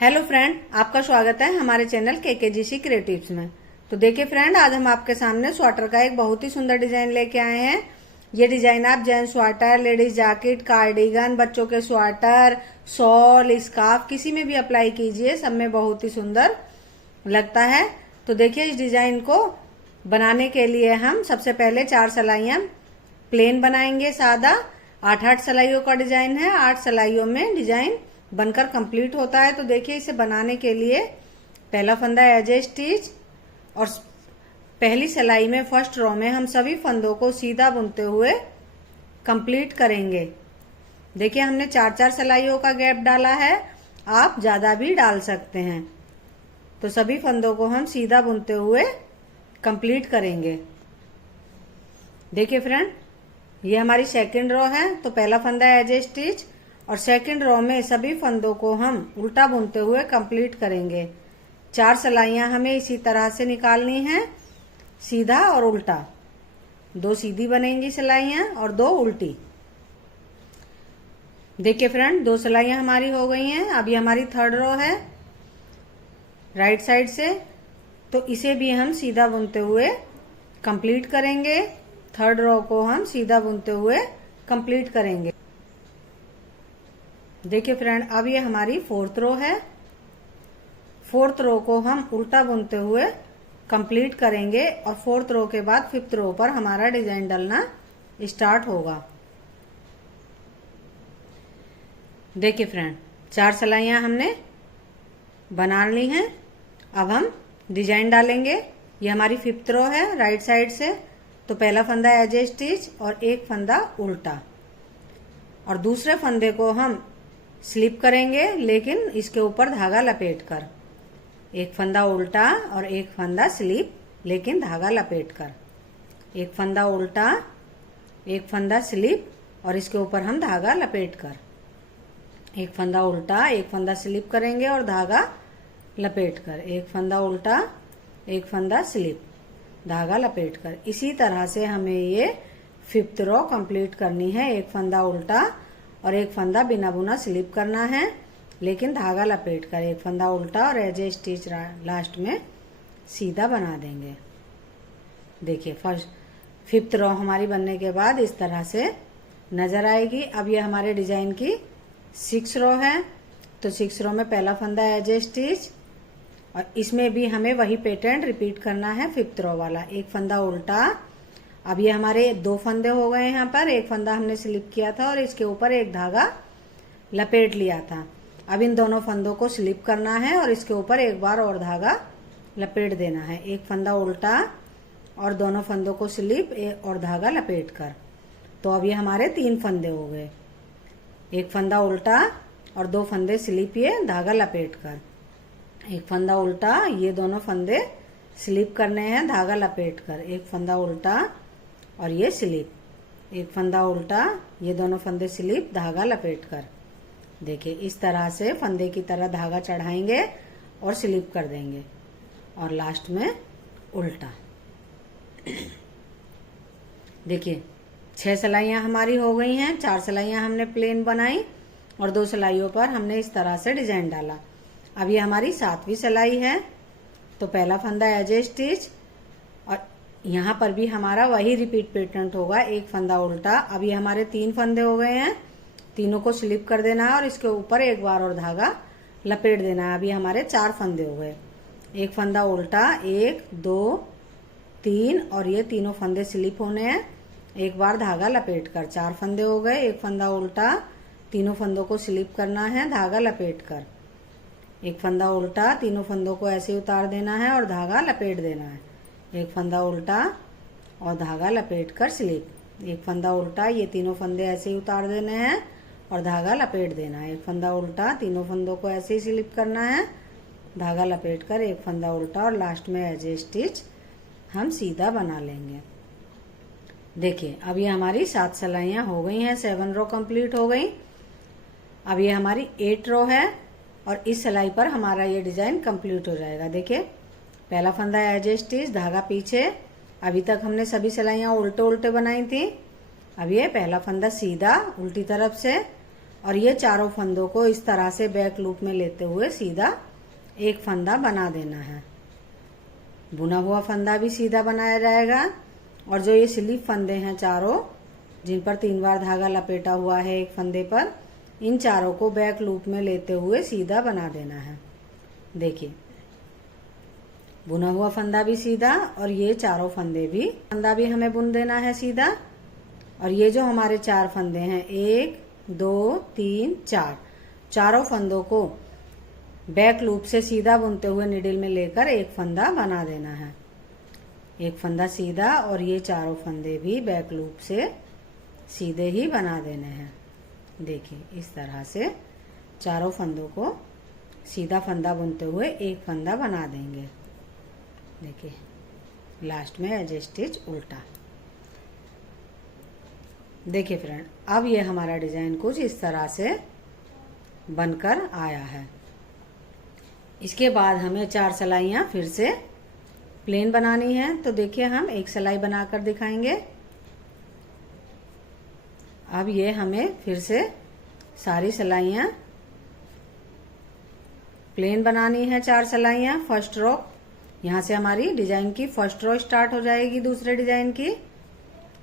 Hello friend, आपका स्वागत है हमारे चैनल केकेजीसी क्रिएटिव्स में। तो देखिए फ्रेंड, आज हम आपके सामने स्वेटर का एक बहुत ही सुंदर डिजाइन लेके आए हैं। ये डिजाइन आप gents sweater, ladies jacket, cardigan, बच्चों के स्वेटर, शॉल, स्कार्फ किसी में भी अप्लाई कीजिए, सब में बहुत ही सुंदर लगता है। तो देखिए, इस डिजाइन को बनाने के लिए हम सबसे पहले 4 सिलाइयां प्लेन बनाएंगे, सादा। 8-8 सिलाइयों का डिजाइन है। 8 सिलाइयों में डिजाइन बनकर कंप्लीट होता है। तो देखिए, इसे बनाने के लिए पहला फंदा एज ए स्टिच और पहली सिलाई में फर्स्ट रो में हम सभी फंदों को सीधा बुनते हुए कंप्लीट करेंगे। देखिए, हमने 4-4 सिलाइयों का गैप डाला है, आप ज्यादा भी डाल सकते हैं। तो सभी फंदों को हम सीधा बुनते हुए कंप्लीट करेंगे। देखिए फ्रेंड, ये हमारी सेकंड रो है। तो पहला फंदा एज ए स्टिच और सेकंड रो में सभी फंदों को हम उल्टा बुनते हुए कंप्लीट करेंगे। 4 सिलाइयां हमें इसी तरह से निकालनी है, सीधा और उल्टा। 2 सीधी बनेंगी सिलाइयां और 2 उल्टी। देखिए फ्रेंड, 2 सिलाइयां हमारी हो गई हैं। अब ये हमारी थर्ड रो है राइट साइड से, तो इसे भी हम सीधा बुनते हुए कंप्लीट करेंगे। थर्ड रो को हम सीधा बुनते हुए कंप्लीट करेंगे। देखिए फ्रेंड, अब ये हमारी फोर्थ रो है। फोर्थ रो को हम उल्टा बुनते हुए कंप्लीट करेंगे और फोर्थ रो के बाद फिफ्थ रो पर हमारा डिजाइन डलना स्टार्ट होगा। देखिए फ्रेंड, 4 सिलाइयां हमने बना ली हैं। अब हम डिजाइन डालेंगे। ये हमारी फिफ्थ रो है राइट साइड से। तो पहला फंदा एज ए स्टिच और एक फंदा उल्टा, और दूसरे फंदे को हम स्लिप करेंगे, लेकिन इसके ऊपर धागा लपेट कर। एक फंदा उल्टा और एक फंदा स्लिप, लेकिन धागा लपेट कर। एक फंदा उल्टा, एक फंदा स्लिप और इसके ऊपर हम धागा लपेट कर। एक फंदा उल्टा, एक फंदा स्लिप करेंगे और धागा लपेट कर। एक फंदा उल्टा, एक फंदा स्लिप, धागा लपेट कर। इसी तरह से हमें ये फिफ्थ रो कंप्लीट करनी है। एक फंदा उल्टा और एक फंदा बिना बुना स्लिप करना है, लेकिन धागा लपेट कर। एक फंदा उल्टा और एज ए स्टिच लास्ट में सीधा बना देंगे। देखिए, फिफ्थ रो हमारी बनने के बाद इस तरह से नजर आएगी। अब ये हमारे डिजाइन की 6 रो है। तो 6 रो में पहला फंदा एज ए स्टिच और इसमें भी हमें वही पैटर्न रिपीट करना है, फिफ्थ रो वाला। एक फंदा उल्टा। अब ये हमारे 2 फंदे हो गए यहाँ पर। एक फंदा हमने स्लिप किया था और इसके ऊपर एक धागा लपेट लिया था। अब इन दोनों फंदों को स्लिप करना है और इसके ऊपर एक बार और धागा लपेट देना है। एक फंदा उल्टा और दोनों फंदों को स्लिप और धागा लपेट कर। तो अब ये हमारे 3 फंदे हो गए। एक फंदा उल्टा और 2 फंदे स्लिप, ये धागा लपेट कर। एक फंदा उल्टा, ये दोनों फंदे स्लिप करने हैं, धागा लपेट कर। एक फंदा उल्टा और ये स्लिप। एक फंदा उल्टा, ये दोनों फंदे स्लिप, धागा लपेट कर। देखिए, इस तरह से फंदे की तरह धागा चढ़ाएंगे और स्लिप कर देंगे और लास्ट में उल्टा। देखिए, 6 सिलाइयां हमारी हो गई हैं। 4 सिलाइयां हमने प्लेन बनाई और 2 सिलाइयों पर हमने इस तरह से डिजाइन डाला। अब ये हमारी 7वीं सिलाई है। तो पहला फंदा एज ए स्टिच और यहाँ पर भी हमारा वही रिपीट पैटर्न होगा। एक फंदा उल्टा। अब ये हमारे 3 फंदे हो गए हैं। तीनों को स्लिप कर देना है और इसके ऊपर एक बार और धागा लपेट देना है। अभी हमारे 4 फंदे हो गए। एक फंदा उल्टा, 1 2 3 और ये तीनों फंदे स्लिप होने हैं। एक बार धागा लपेट कर। 4 फंदे हो गए। एक फंदा उल्टा, तीनों फंदों को स्लिप करना है, धागा लपेट कर। एक फंदा उल्टा, तीनों फंदों को ऐसे उतार देना है और धागा लपेट देना है। एक फंदा उल्टा और धागा लपेट कर स्लिप। एक फंदा उल्टा, ये तीनों फंदे ऐसे ही उतार देने हैं और धागा लपेट देना है। एक फंदा उल्टा, तीनों फंदों को ऐसे ही स्लिप करना है, धागा लपेट कर। एक फंदा उल्टा और लास्ट में एज ए स्टिच हम सीधा बना लेंगे। देखिए, अब ये हमारी 7 सिलाइयां हो गई हैं। 7 रो कंप्लीट हो गई। अब ये हमारी 8 रो है और इस सिलाई पर हमारा ये डिजाइन कंप्लीट हो जाएगा। देखिए, पहला फंदा एज ए स्टिच, धागा पीछे। अभी तक हमने सभी सिलाइयां उल्टे उल्टे बनाई थी। अब ये पहला फंदा सीधा उल्टी तरफ से और ये चारों फंदों को इस तरह से बैक लूप में लेते हुए सीधा एक फंदा बना देना है। बुना हुआ फंदा भी सीधा बनाया जाएगा और जो ये स्लीव फंदे हैं चारों, जिन पर 3 बार धागा लपेटा हुआ है एक फंदे पर, इन चारों को बैक लूप में लेते हुए सीधा बना देना है। देखिए, बुना हुआ फंदा भी सीधा और ये चारों फंदा भी हमें बुन देना है सीधा। और ये जो हमारे 4 फंदे हैं, 1 2 3 4, चारों फंदों को बैक लूप से सीधा बुनते हुए निडिल में लेकर एक फंदा बना देना है। एक फंदा सीधा और ये चारों फंदे भी बैक लूप से सीधे ही बना देने हैं। देखिए, इस तरह से चारों फंदों को सीधा फंदा बुनते हुए एक फंदा बना देंगे। देखिए, लास्ट में एज स्टिच उल्टा। देखिए फ्रेंड, अब ये हमारा डिजाइन कुछ इस तरह से बनकर आया है। इसके बाद हमें 4 सिलाइयाँ फिर से प्लेन बनानी है। तो देखिए, हम एक सिलाई बनाकर दिखाएंगे। अब ये हमें फिर से सारी सिलाइयाँ प्लेन बनानी है। 4 सिलाइयाँ फर्स्ट रो, यहाँ से हमारी डिजाइन की फर्स्ट रो स्टार्ट हो जाएगी दूसरे डिजाइन की।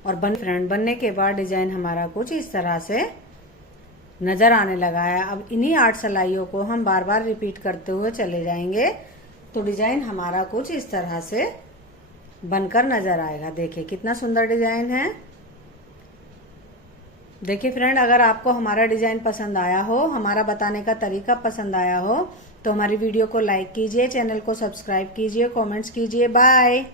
और बनने के बाद डिजाइन हमारा कुछ इस तरह से नजर आने लगा है। अब इन्हीं 8 सिलाइयों को हम बार बार रिपीट करते हुए चले जाएंगे तो डिजाइन हमारा कुछ इस तरह से बनकर नजर आएगा। देखिए, कितना सुंदर डिजाइन है। देखिए फ्रेंड, अगर आपको हमारा डिजाइन पसंद आया हो, हमारा बताने का तरीका पसंद आया हो, तो हमारी वीडियो को लाइक कीजिए, चैनल को सब्सक्राइब कीजिए, कमेंट्स कीजिए। बाय।